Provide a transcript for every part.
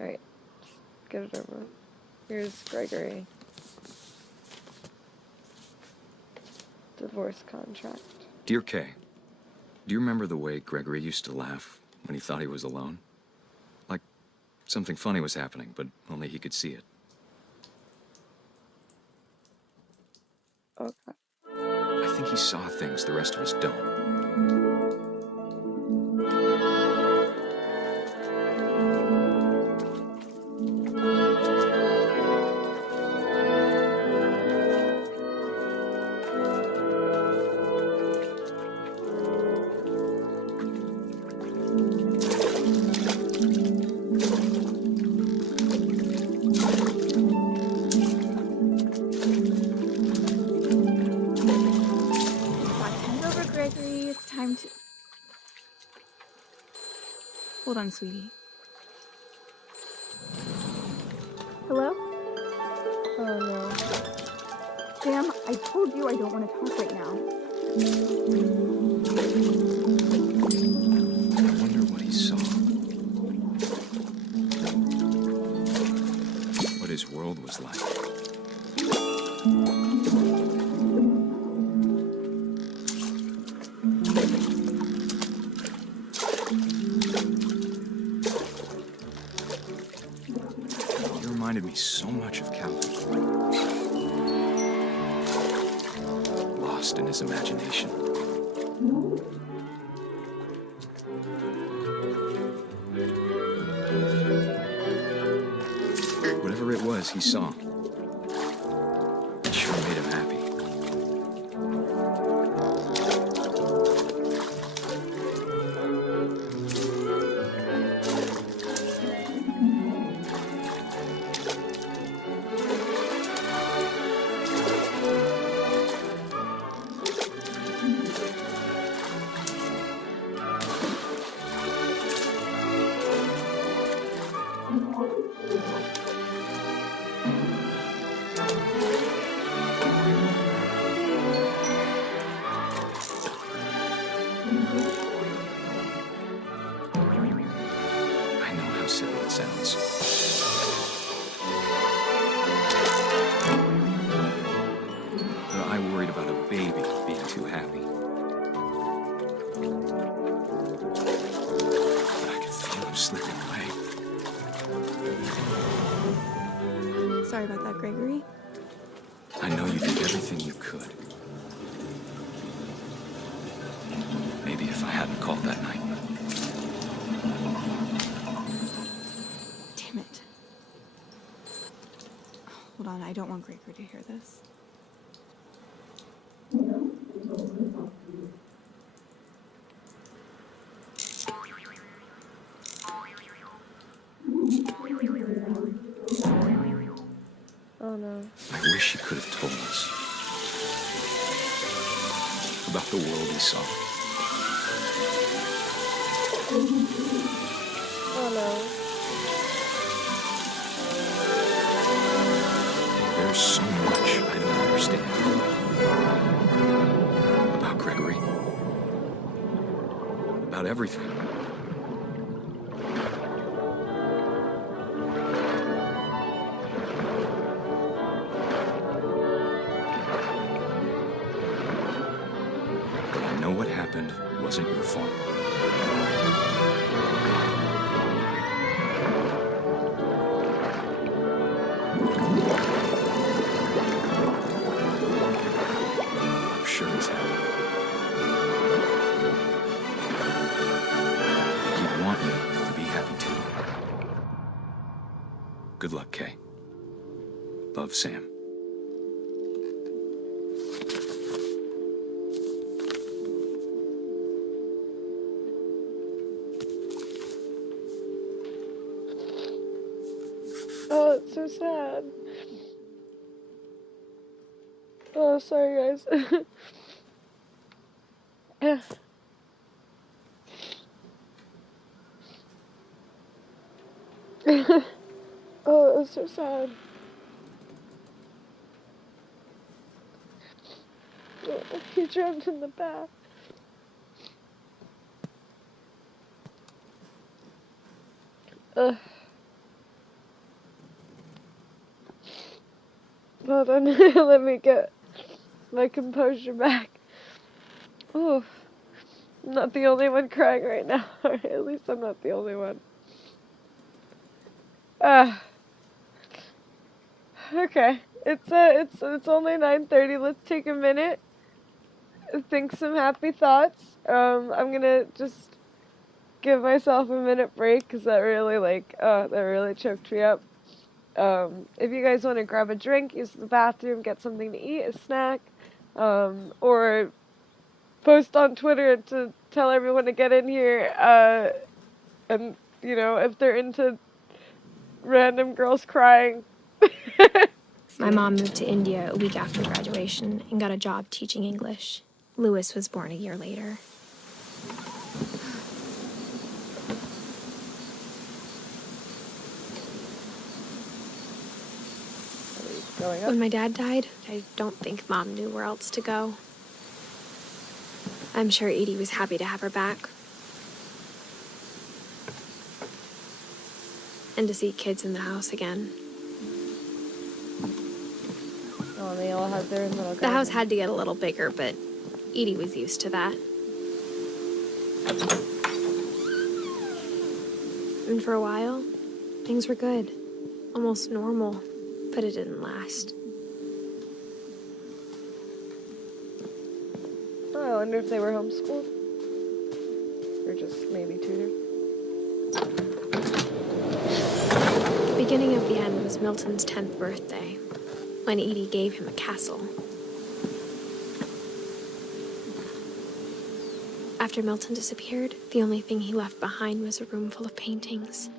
Alright, just get it over. Here's Gregory. Divorce contract. Dear Kay, do you remember the way Gregory used to laugh when he thought he was alone? Like something funny was happening, but only he could see it. Okay. I think he saw things the rest of us don't. Hold on, sweetie. Hello? Oh no. Sam, I told you I don't want to talk right now. I wonder what he saw. What his world was like. Reminded me so much of Calvin. Lost in his imagination. Whatever it was he saw, it sure made him happy. I know how silly it sounds. But I worried about a baby being too happy. But I could feel him slipping away. Sorry about that, Gregory. I know you did everything you could. Maybe if I hadn't called that night. Damn it. Hold on, I don't want Gregory to hear this. Oh no. I wish he could have told us about the world he saw. Oh no. There's so much I don't understand about Gregory. About everything. But I know what happened wasn't your fault. I'm sure he's happy. He'd want you to be happy too. Good luck, Kay. Love, Sam. Oh, it's so sad. Oh, sorry guys. Oh, it was so sad. He jumped in the bath. Ugh. hold on. Let me get my composure back. Ooh, I'm not the only one crying right now. At least I'm not the only one. Okay. It's only 9:30. Let's take a minute. Think some happy thoughts. I'm gonna just give myself a minute break because that really choked me up. If you guys want to grab a drink, use the bathroom, get something to eat, a snack, or post on Twitter to tell everyone to get in here, and, if they're into random girls crying. My mom moved to India a week after graduation and got a job teaching English. Lewis was born a year later. Going up. When my dad died, I don't think Mom knew where else to go. I'm sure Edie was happy to have her back. And to see kids in the house again. Oh, and they all had their little The house garden. had to get a little bigger, but Edie was used to that. And for a while, things were good. Almost normal, but it didn't last. Oh, I wonder if they were homeschooled. Or just maybe tutored. The beginning of the end was Milton's 10th birthday, when Edie gave him a castle. After Milton disappeared, the only thing he left behind was a room full of paintings.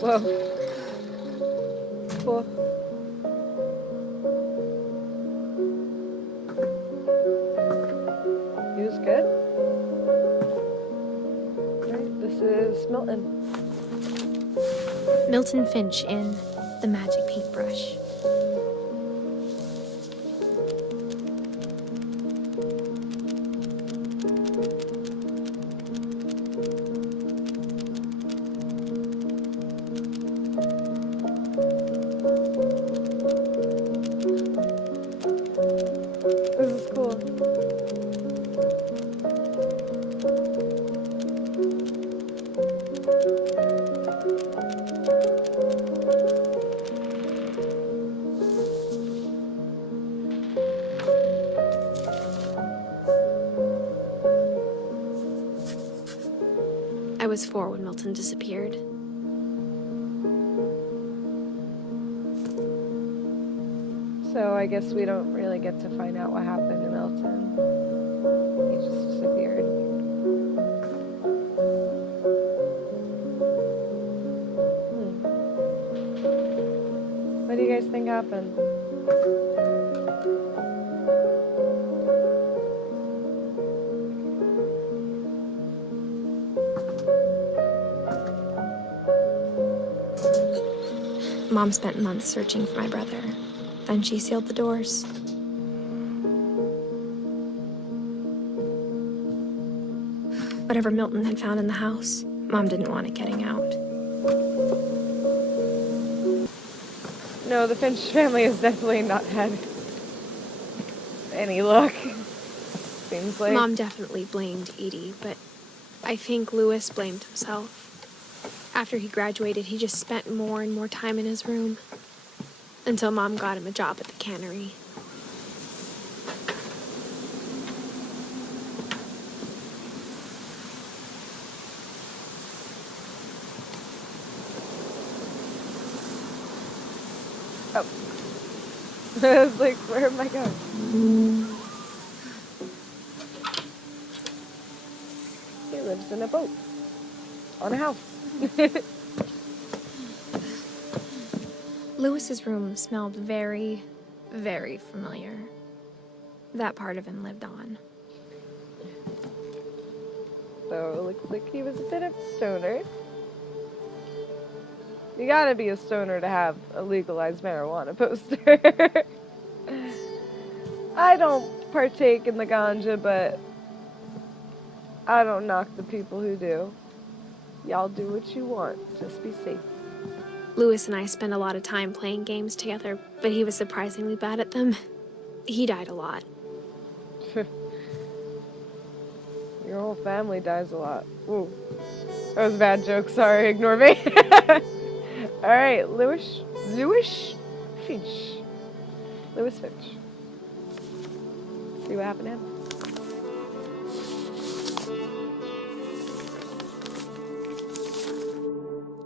Whoa. Cool. He was good. Right, this is Milton. Milton Finch in The Magic Paintbrush. This is cool. I was 4 when Milton disappeared. So I guess we don't really get to find out what happened to Milton. He just disappeared. What do you guys think happened? Mom spent months searching for my brother. Then she sealed the doors. Whatever Milton had found in the house, Mom didn't want it getting out. No, the Finch family has definitely not had any luck. Seems like. Mom definitely blamed Edie, but I think Lewis blamed himself. After he graduated, he just spent more and more time in his room. Until Mom got him a job at the cannery. Oh. I was like, where am I going? He lives in a boat. On a house. Lewis's room smelled very, very familiar. that part of him lived on. So it looks like he was a bit of a stoner. You gotta be a stoner to have a legalized marijuana poster. I don't partake in the ganja, but I don't knock the people who do. Y'all do what you want. Just be safe. Lewis and I spent a lot of time playing games together, but he was surprisingly bad at them. He died a lot. Your whole family dies a lot. Ooh. That was a bad joke. Sorry, ignore me. Alright, Lewis Finch. Lewis Finch. See what happened to him?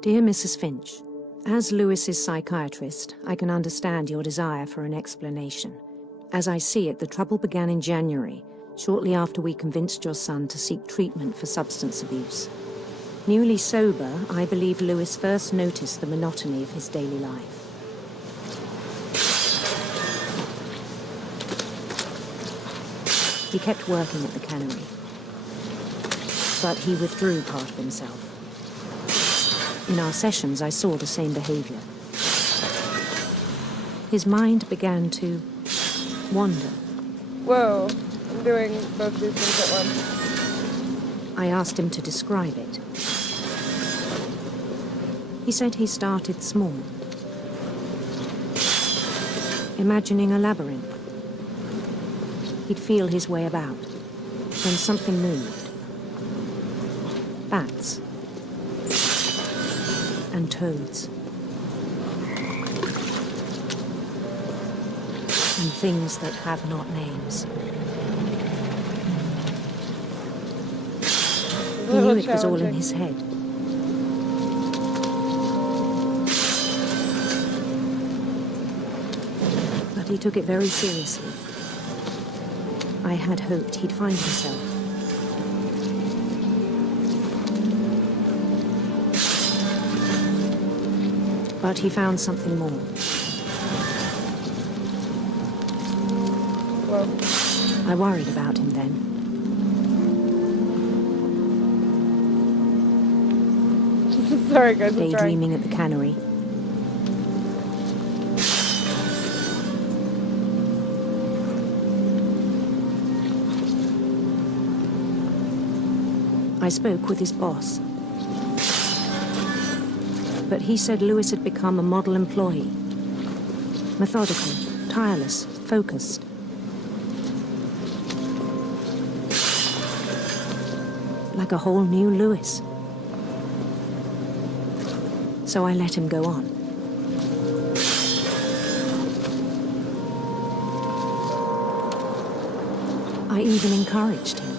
Dear Mrs. Finch, as Lewis's psychiatrist, I can understand your desire for an explanation. As I see it, the trouble began in January, shortly after we convinced your son to seek treatment for substance abuse. Newly sober, I believe Lewis first noticed the monotony of his daily life. He kept working at the cannery, but he withdrew part of himself. In our sessions, I saw the same behavior. His mind began to wander. Whoa, I'm doing both these things at once. I asked him to describe it. He said he started small, imagining a labyrinth. He'd feel his way about, then something moved. Bats and toads and things that have not names. He knew it was all in his head. But he took it very seriously. I had hoped he'd find himself. But he found something more. Whoa. I worried about him then. Sorry guys, I'm trying. Daydreaming at the cannery. I spoke with his boss. But he said Lewis had become a model employee. Methodical, tireless, focused. Like a whole new Lewis. So I let him go on. I even encouraged him.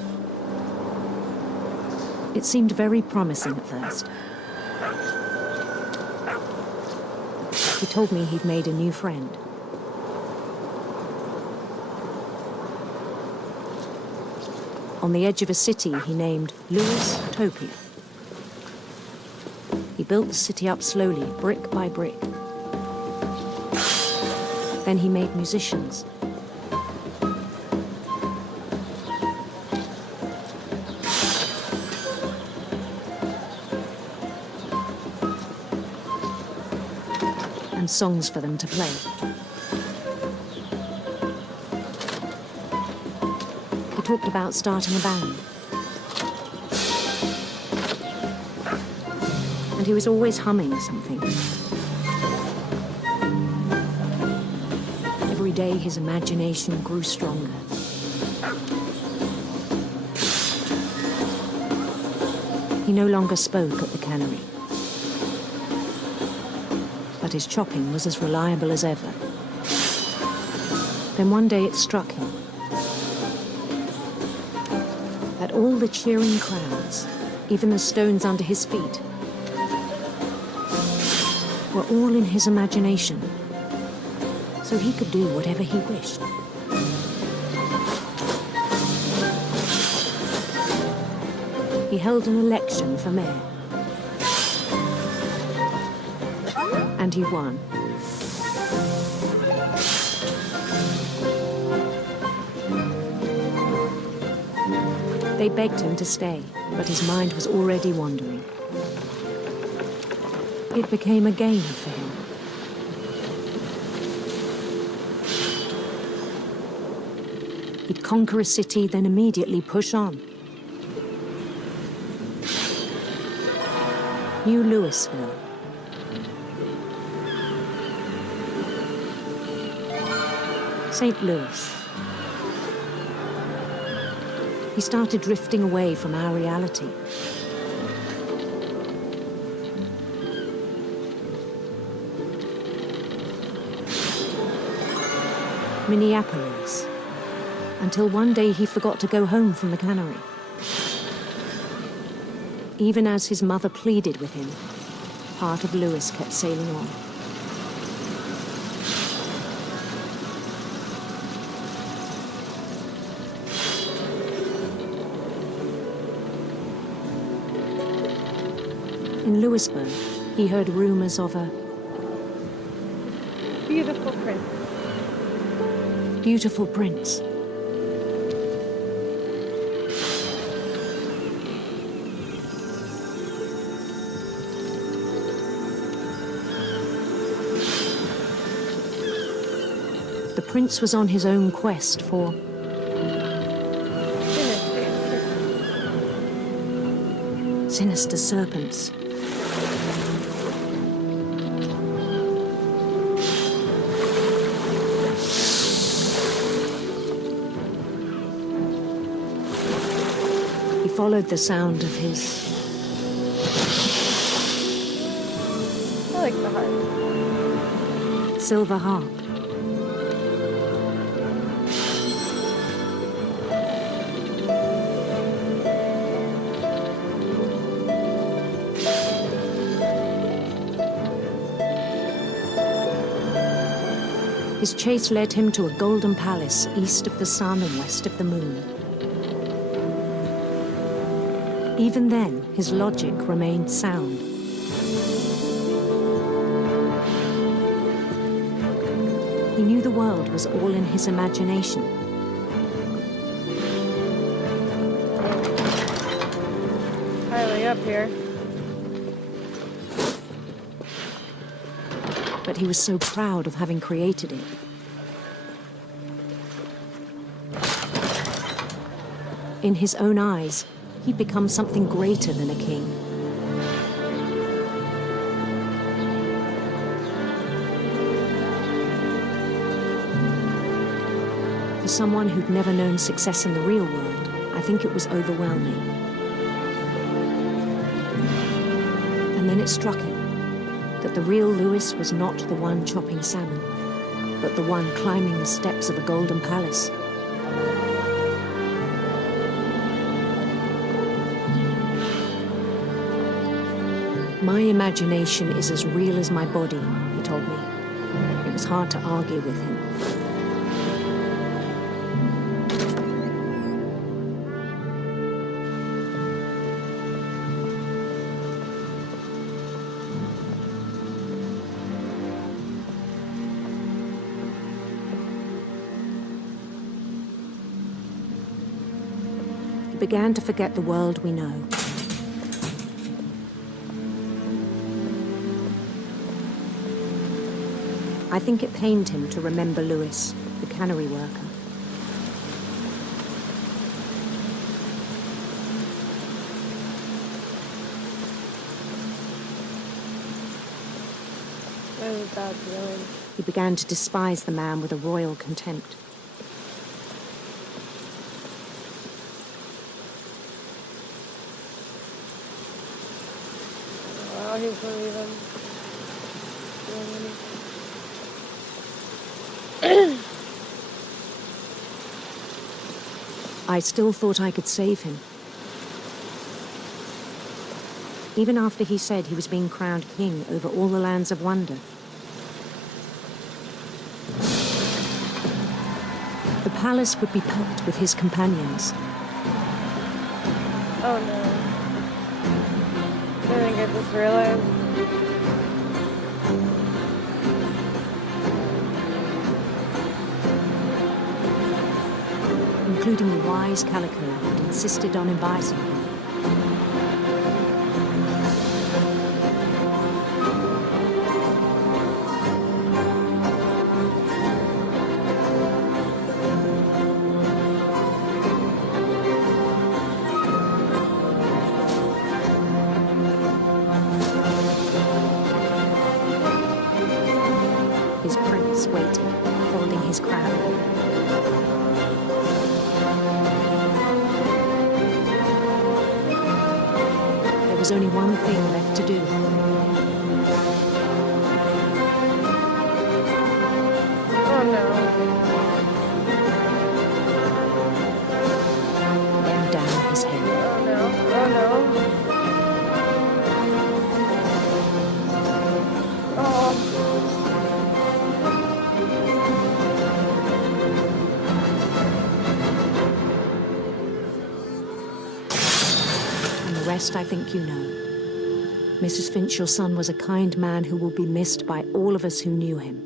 It seemed very promising at first. He told me he'd made a new friend. On the edge of a city he named Lewis Topia. He built the city up slowly, brick by brick. Then he made musicians. And songs for them to play. He talked about starting a band. And he was always humming something. Every day his imagination grew stronger. He no longer spoke at the cannery. But his chopping was as reliable as ever. Then one day it struck him that all the cheering crowds, even the stones under his feet, were all in his imagination, so he could do whatever he wished. He held an election for mayor. And he won. They begged him to stay, but his mind was already wandering. It became a game for him. He'd conquer a city, then immediately push on. New Louisville. St. Louis. He started drifting away from our reality. Minneapolis. Until one day he forgot to go home from the cannery. Even as his mother pleaded with him, part of Louis kept sailing on. In Louisburg, he heard rumors of a Beautiful prince. beautiful prince. The prince was on his own quest for sinister serpents. He followed the sound of his I like the harp. silver harp. His chase led him to a golden palace east of the sun and west of the moon. Even then, his logic remained sound. He knew the world was all in his imagination. Highly up here. But he was so proud of having created it. In his own eyes, he'd become something greater than a king. For someone who'd never known success in the real world, I think it was overwhelming. And then it struck him that the real Louis was not the one chopping salmon, but the one climbing the steps of a golden palace. My imagination is as real as my body, he told me. It was hard to argue with him. He began to forget the world we know. I think it pained him to remember Louis, the cannery worker. That was a bad feeling. He began to despise the man with a royal contempt. Wow, he's leaving. I still thought I could save him. Even after he said he was being crowned king over all the lands of wonder. The palace would be packed with his companions. Oh no. I think I just realized. Including the wise Calico and insisted on inviting him. His prince waited, holding his crown. There was only one thing left to do. Oh no. Then down his head. Oh no. Oh no. And the rest I think you know. Mrs. Finch, your son was a kind man who will be missed by all of us who knew him.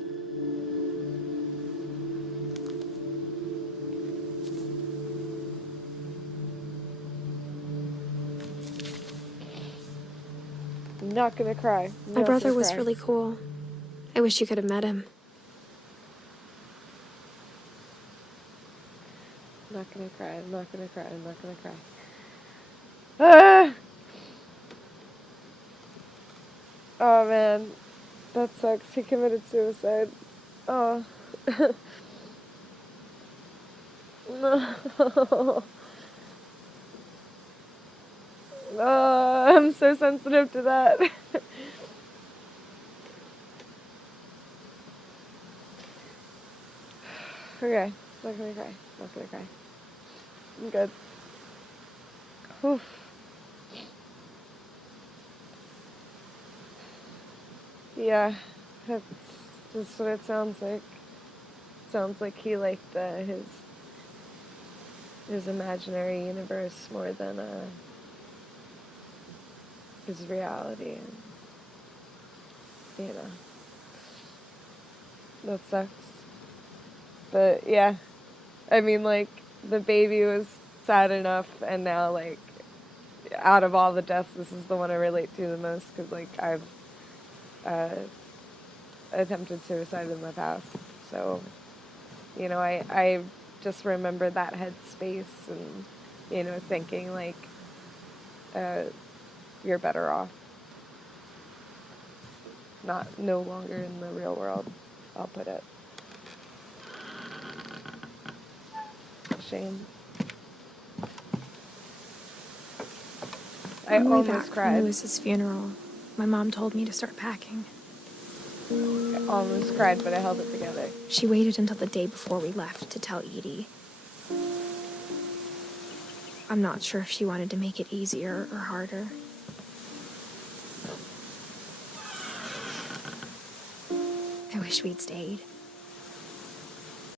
I'm not gonna cry. My brother was really cool. I wish you could have met him. I'm not gonna cry. I'm not gonna cry. I'm not gonna cry. Ah! Oh man, that sucks. He committed suicide. Oh. No. Oh, I'm so sensitive to that. Okay, not gonna cry. Not gonna cry. I'm good. Oof. Yeah, that's what it sounds like. Sounds like he liked his imaginary universe more than his reality, and you know, that sucks. But yeah, I mean, like, the baby was sad enough, and now, like, out of all the deaths, this is the one I relate to the most, because, like, I've attempted suicide in my past, so, you know, I just remember that headspace, and, you know, thinking, like, you're better off. No longer in the real world, I'll put it. Shame. I On the way almost back from cried. Lewis's funeral, my mom told me to start packing. I almost cried, but I held it together. She waited until the day before we left to tell Edie. I'm not sure if she wanted to make it easier or harder. I wish we'd stayed.